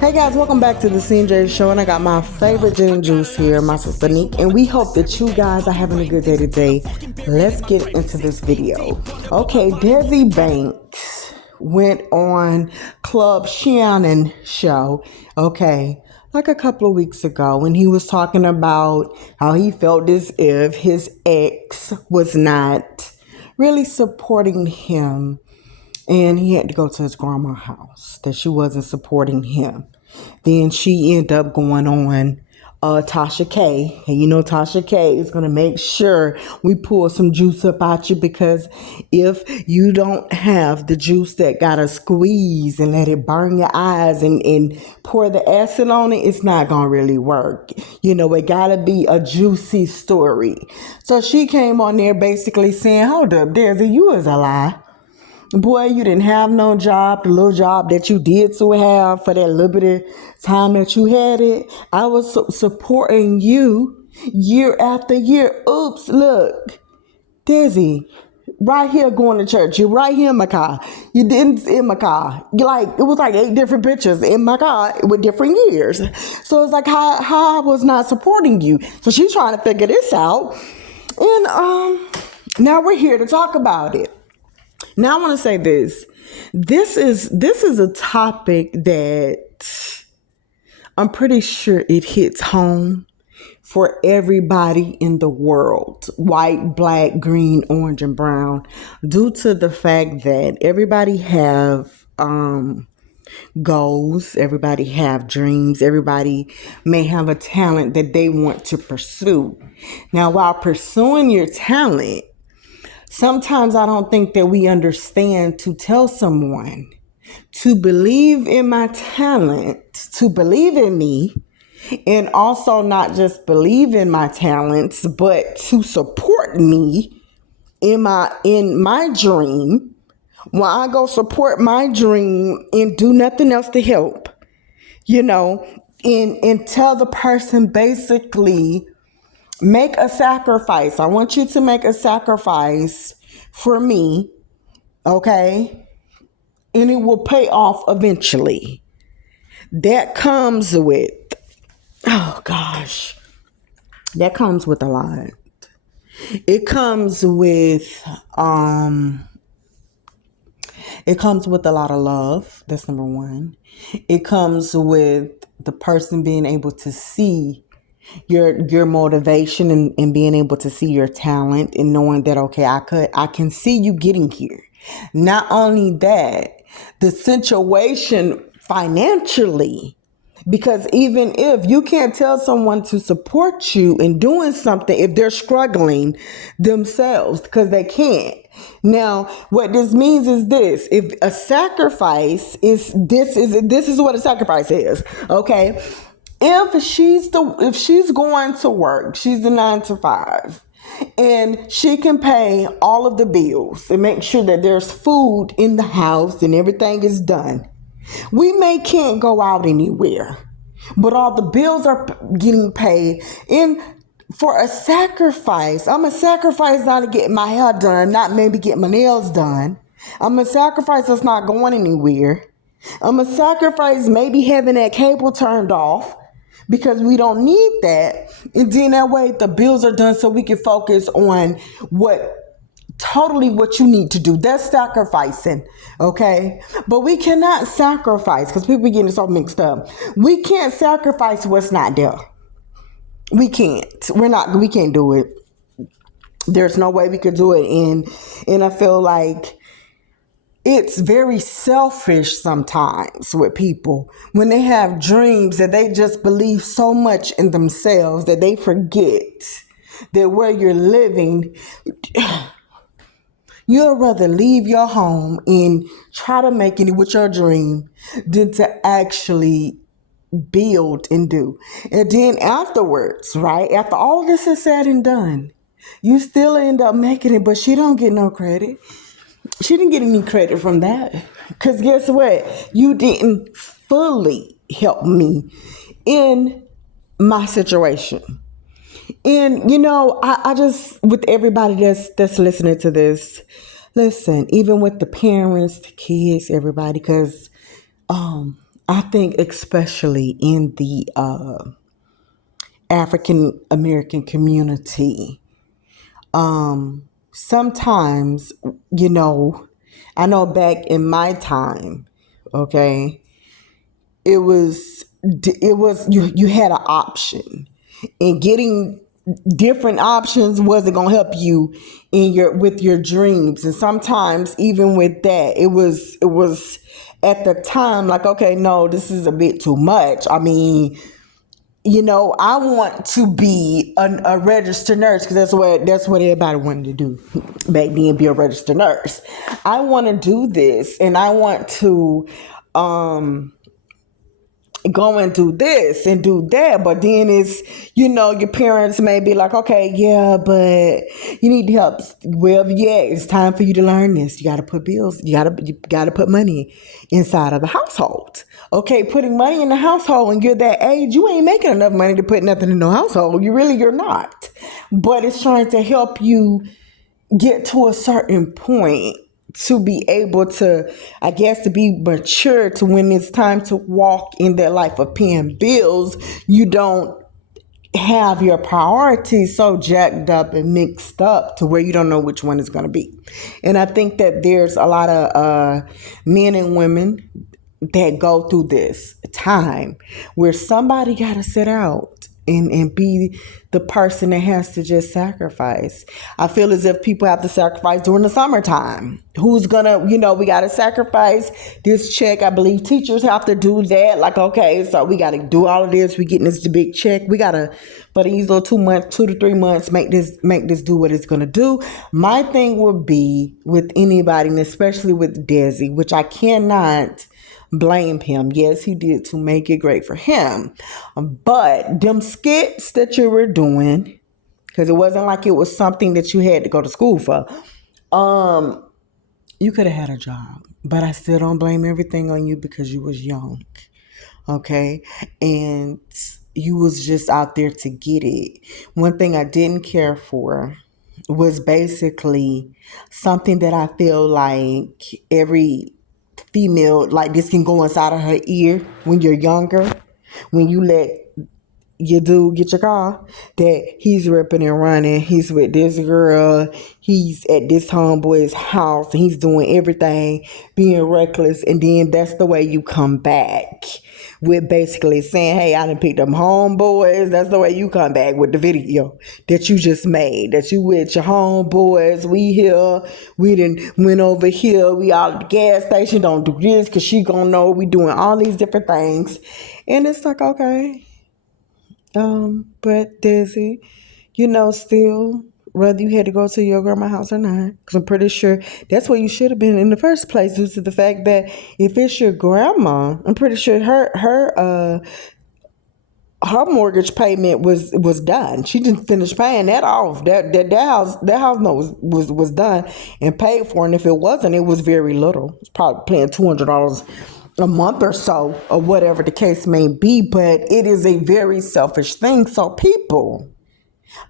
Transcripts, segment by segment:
Hey guys, welcome back to the CJ Show, and I got my favorite gin and juice here, my sister Nick, and we hope that you guys are having a good day today. Let's get into this video. Okay, Desi Banks went on Club Shannon show, okay, like a couple of weeks ago, and he was talking about how he felt as if his ex was not really supporting him, and he had to go to his grandma's house, that she wasn't supporting him. Then she ended up going on Tasha K. And you know Tasha K is going to make sure we pull some juice up out you, because if you don't have the juice that got to squeeze and let it burn your eyes and pour the acid on it, it's not going to really work. You know, it got to be a juicy story. So she came on there basically saying, hold up, Desi, you is a lie. Boy, you didn't have no job. The little job that you did to have for that little bit of time that you had it, I was supporting you year after year. Oops, look, Desi, right here going to church. You're right here in my car. You didn't in my car. It was like 8 different pictures in my car with different years. So it's like how I was not supporting you. So she's trying to figure this out, and now we're here to talk about it. Now I want to say this. This is a topic that I'm pretty sure it hits home for everybody in the world, white, black, green, orange, and brown, due to the fact that everybody have goals, everybody have dreams, everybody may have a talent that they want to pursue. Now, while pursuing your talent, sometimes I don't think that we understand to tell someone to believe in my talent, to believe in me, and also not just believe in my talents, but to support me in my dream. When I go support my dream and do nothing else to help, and tell the person basically, make a sacrifice. I want you to make a sacrifice for me, okay? And it will pay off eventually. That comes with, that comes with a lot. It comes with, it comes with a lot of love. That's number one. It comes with the person being able to see your motivation and being able to see your talent and knowing that, okay, I can see you getting here. Not only that, the situation financially, because even if you can't tell someone to support you in doing something if they're struggling themselves, because they can't. Now, what this means is this: if a sacrifice this is what a sacrifice is, okay? If she's going to work, she's the 9 to 5, and she can pay all of the bills and make sure that there's food in the house and everything is done. We can't go out anywhere, but all the bills are getting paid. And for a sacrifice, I'm a sacrifice not to get my hair done, not maybe get my nails done. I'm a sacrifice that's not going anywhere. I'm a sacrifice maybe having that cable turned off, because we don't need that. And then that way the bills are done so we can focus on what you need to do. That's sacrificing, okay? But we cannot sacrifice, because people are getting so mixed up. We can't sacrifice what's not there. We can't. We can't do it. There's no way we could do it. And I feel like it's very selfish sometimes with people when they have dreams that they just believe so much in themselves that they forget that where you're living, you'd rather leave your home and try to make it with your dream than to actually build and do. And then afterwards, right, after all this is said and done, you still end up making it, but she don't get no credit. She didn't get any credit from that, because guess what? You didn't fully help me in my situation. And, I just, with everybody that's listening to this, listen, even with the parents, the kids, everybody, because I think especially in the African American community, sometimes, you know, I know back in my time, okay, it was you had an option, and getting different options wasn't gonna help you in your with your dreams. And sometimes even with that, it was at the time like, okay, no, this is a bit too much. I mean, I want to be a registered nurse because that's what everybody wanted to do back then, be a registered nurse. I want to do this, and I want to go and do this and do that. But then your parents may be like, okay, yeah, but you need to help. Well, yeah, it's time for you to learn this. You got to put bills. You got to put money inside of the household. Okay, putting money in the household when you're that age, you ain't making enough money to put nothing in the household. You're not. But it's trying to help you get to a certain point to be able to, I guess, to be mature to when it's time to walk in that life of paying bills. You don't have your priorities so jacked up and mixed up to where you don't know which one is going to be. And I think that there's a lot of men and women that go through this time where somebody got to sit out and be the person that has to just sacrifice. I feel as if people have to sacrifice during the summertime. Who's gonna, we got to sacrifice this check. I believe teachers have to do that. Like, okay, so we got to do all of this. We getting this big check. We got to, for these little 2 to 3 months, make this do what it's gonna do. My thing would be with anybody, and especially with Desi, which I cannot blame him. Yes, he did to make it great for him. But them skits that you were doing, because it wasn't like it was something that you had to go to school for. You could have had a job. But I still don't blame everything on you because you was young. Okay? And you was just out there to get it. One thing I didn't care for was basically something that I feel like every female, like, this can go inside of her ear when you're younger, when you let your dude get your car, that he's ripping and running, he's with this girl, he's at this homeboy's house, and he's doing everything, being reckless, and then that's the way you come back with basically saying, hey, I done picked up homeboys. That's the way you come back with the video that you just made, that you with your homeboys. We here, we done went over here, we all at the gas station, don't do this because she gonna know we doing all these different things. And it's like, okay, but Desi, still, whether you had to go to your grandma's house or not, because I'm pretty sure that's where you should have been in the first place, due to the fact that if it's your grandma, I'm pretty sure her mortgage payment was done. She didn't finish paying that off. That house note was done and paid for, and if it wasn't, it was very little. It's probably paying $200 a month or so, or whatever the case may be. But it is a very selfish thing. So people,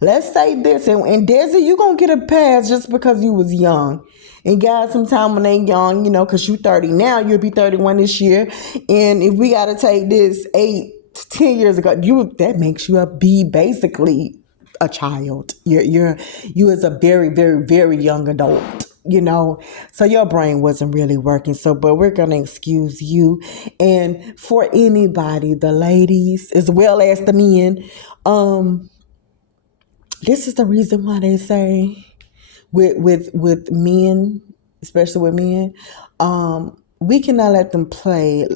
let's say this, and Desi, you gonna get a pass just because you was young. And guys, sometimes when they young, because you 30 now, you'll be 31 this year. And if we gotta take this 8 to 10 years ago, that makes you be basically a child. You as a very, very, very young adult. So your brain wasn't really working. So, but we're gonna excuse you. And for anybody, the ladies as well as the men, this is the reason why they say with men, especially with men, we cannot let them play.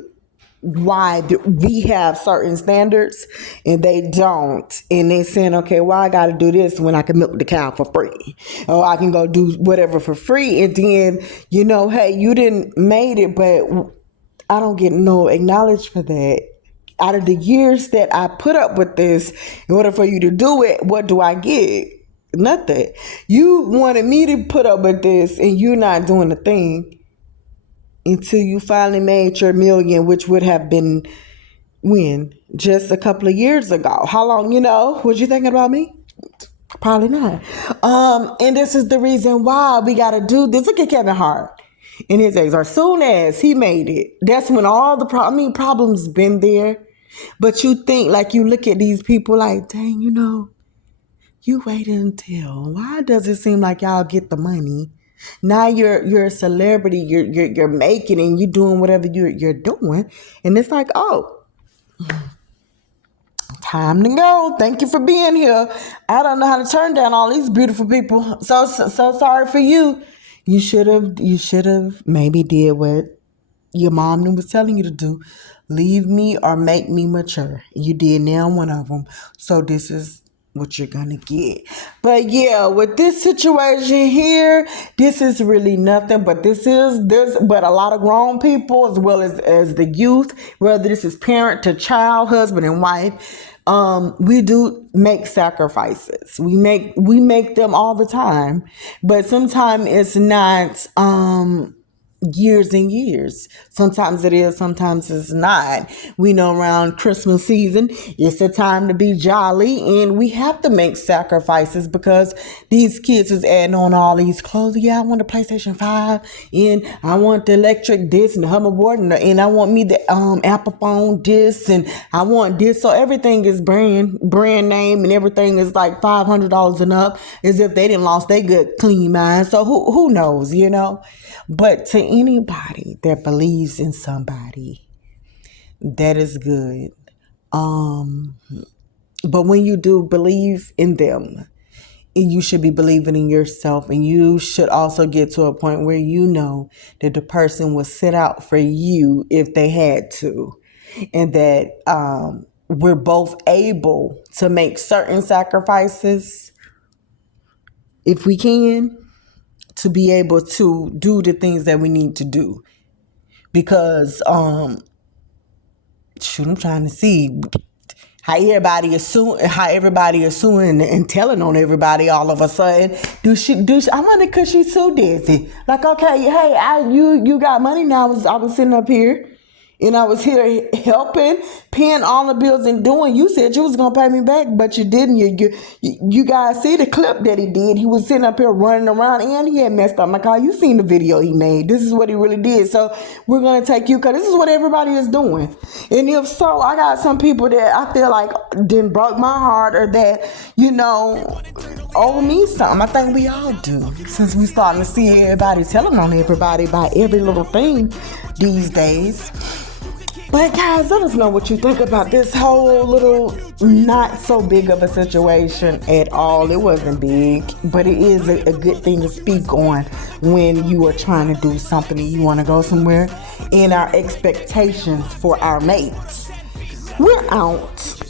Why we have certain standards and they don't, and they saying, okay, well, I got to do this when I can milk the cow for free, or I can go do whatever for free, and then hey, you didn't made it, but I don't get no acknowledged for that. Out of the years that I put up with this, in order for you to do it, what do I get? Nothing. You wanted me to put up with this, and you're not doing a thing until you finally made your million, which would have been when? Just a couple of years ago. How long, was you thinking about me? Probably not. And this is the reason why we got to do this. Look at Kevin Hart. in his ex, or soon as he made it, that's when all the problems been there. But you think, like, you look at these people like, dang, you waited until, why does it seem like y'all get the money? Now you're a celebrity, you're making and you doing whatever you're doing, and it's like, oh, time to go. Thank you for being here. I don't know how to turn down all these beautiful people. So sorry for you. You should have maybe did what your mom was telling you to do. Leave me or make me mature. You did now one of them. So this is what you're gonna get. But yeah, with this situation here, this is really nothing, but but a lot of grown people, as well as the youth, whether this is parent to child, husband and wife, we do make sacrifices. We make them all the time, but sometimes it's not years and years. Sometimes it is, sometimes it's not. We know around Christmas season, it's a time to be jolly, and we have to make sacrifices because these kids is adding on all these clothes. Yeah, I want a PlayStation 5, and I want the electric disc and the hoverboard, and I want me the Apple phone disc, and I want this. So everything is brand name, and everything is like $500 and up, as if they didn't lost their good clean mind. So who knows, But to anybody that believes in somebody, that is good. But when you do believe in them, you should be believing in yourself, and you should also get to a point where you know that the person will sit out for you if they had to, and that we're both able to make certain sacrifices if we can, to be able to do the things that we need to do. Because I'm trying to see how everybody is suing and telling on everybody all of a sudden. I wonder, could she sue Desi? Like, okay, hey, you got money now. I was sitting up here, and I was here helping, paying all the bills and doing. You said you was gonna pay me back, but you didn't. You guys see the clip that he did. He was sitting up here running around, and he had messed up. My God, you seen the video he made. This is what he really did. So we're gonna take you, because this is what everybody is doing. And if so, I got some people that I feel like didn't broke my heart, or that owe me something. I think we all do, since we starting to see everybody telling on everybody by every little thing these days. But guys, let us know what you think about this whole little not so big of a situation at all. It wasn't big, but it is a good thing to speak on when you are trying to do something and you want to go somewhere, and our expectations for our mates. We're out.